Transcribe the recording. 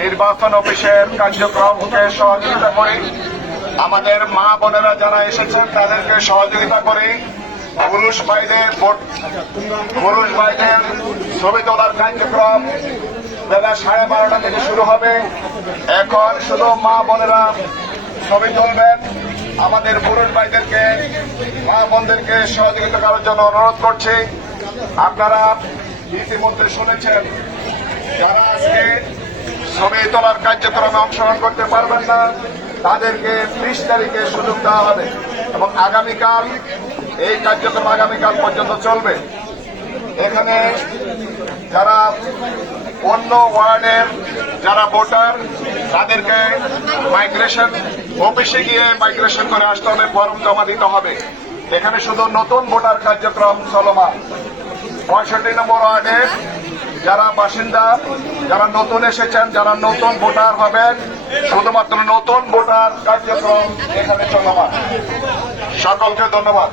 নির্বাচন অফিসের কার্যক্রমকে সহযোগিতা করি। আমাদের মা বোনেরা যারা এসেছেন, তাদেরকে সহযোগিতা করি। পুরুষ ভাইদের পুরুষ ভাইদের ছবি তোলার কার্যক্রম বেলা সাড়ে বারোটা থেকে শুরু হবে। এখন শুধু মা বোনেরা ছবি তুলবেন। আমাদের পুরুষ ভাইদেরকে, মা বোনদেরকে সহযোগিতা করার জন্য অনুরোধ করছি। আপনারা ইতিমধ্যে শুনেছেন, যারা আজকে ছবি তোলার কার্যক্রমে অংশগ্রহণ করতে পারবেন না। তাদেরকে ত্রিশ তারিখে সুযোগ দেওয়া হবে এবং আগামীকাল, এই কার্যক্রম আগামীকাল পর্যন্ত চলবে। এখানে যারা অন্য ওয়ার্ডের যারা ভোটার, তাদেরকে মাইগ্রেশন অফিসে গিয়ে মাইগ্রেশন করে আসতে হবে, ফর্ম জমা দিতে হবে। এখানে শুধু নতুন ভোটার কার্যক্রম চলমান। পঁয়ষট্টি নম্বর ওয়ার্ডের যারা বাসিন্দা, যারা নতুন এসেছেন, যারা নতুন ভোটার হবেন, শুধুমাত্র নতুন ভোটার কার্যক্রম এখানে চলমান। সকলকে ধন্যবাদ।